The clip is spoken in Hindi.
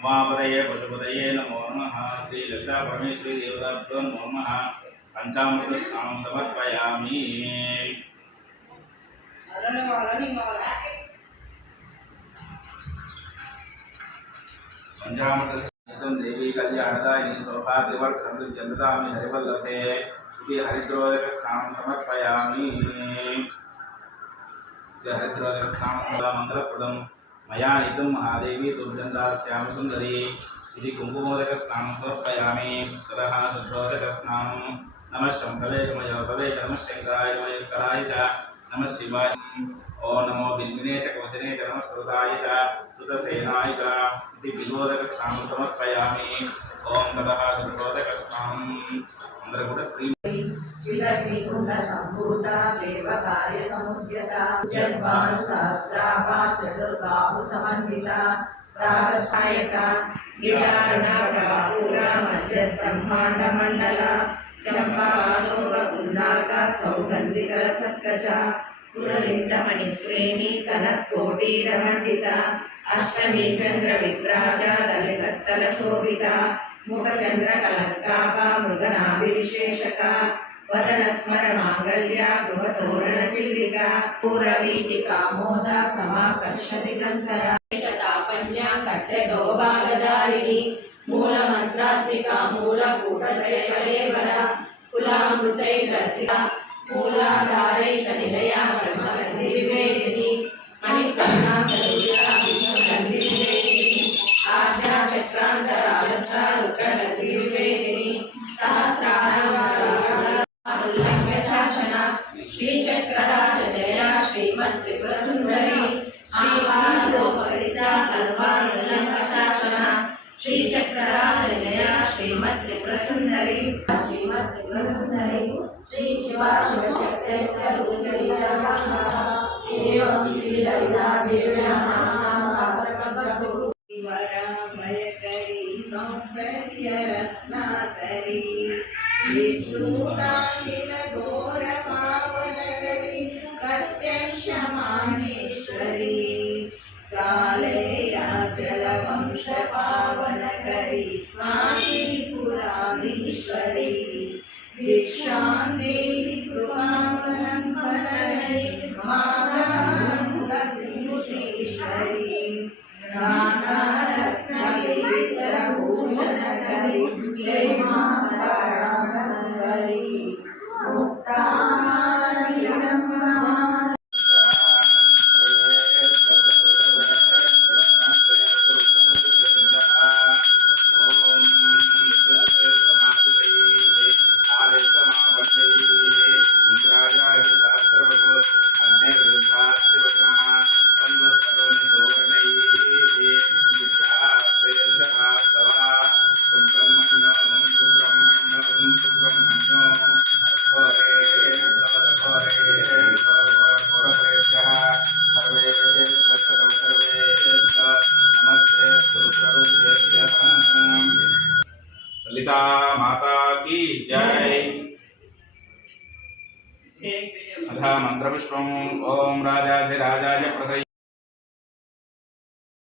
ఉమాపదయే పశుపదయే నమో నమ శ్రీ లలితా పరమేశ్వరి దేవతాభ్యో నమో నమ పంచామృత స్నానం సమర్పయామి పంచామృత స్నానం దేవీ కళ్యాణదాయిని సౌభాగ్యవర్ధనం జనదామి హరివల్లభే ఇది హరిద్రోదక స్నానం సమర్పయామి ఇది హరిద్రోదక స్నానం మంగళప్రదం मैं नितं महादेवी दुर्गंधा श्याम सुंदरी कुङ्कुमोदकस्नानं स्नान ततः शुद्धोदकस्नानं। नमः शम्भवे नमयोभवे नमः नम शंकराय च नम शिवाय। ओ नमो बिन्दिने च कवचने च नमः श्रुताय च श्रुतसेनाय च इति बिलोदकस्नानं समर्पयामि। ॐ ततः शुद्धोदकस्नानं। अन्तरकुटश्री లేకుండా సంభూత లేవ కార్య సముద్యత జన్మాను సహస్రాభ చతుర్బాహు సమన్విత రాగస్థాయక విచారణ ప్రాపూర మధ్యత్ బ్రహ్మాండ మండల చంపాశోక పున్నాక చంద్ర విభ్రాజ రలికస్థల శోభిత కలంకాప మృగనాభి విశేషక వదన స్మర మాంగళ్య గృహతోరణ చిల్లిక పూరవీటి కామోద సమాకర్ష దిగంతర తాపన్య కట్టె గోబాలధారిణి మూల మంత్రాత్మిక మూల కూటత్రయ కులామృతై మూలాధారైక నిలయ బ్రహ్మగంధి వివేదిని ವೈಷ್ಣವರಿಗೂ ಶ್ರೀ ಶಿವ ಶಿವಶಕ್ತೇವಂ ಶ್ರೀ ಲಲಿತಾದೇವ್ಯ ವರಭಯಕರಿ ಸೌಂದರ್ಯ ರತ್ನಾಕರಿ ವಿದ್ಯೂತಾಂಗಿನ ಘೋರ ಪಾವನಗರಿ ಪ್ರತ್ಯಕ್ಷ ಮಾಹೇಶ್ವರಿ ಕಾಲೇಯ ಜಲ ವಂಶ ಪಾವನಕರಿ ಕಾ ललिता माता की जय। अथ मंत्रपुष्पम् ॐ राजाधिराजाय प्रदय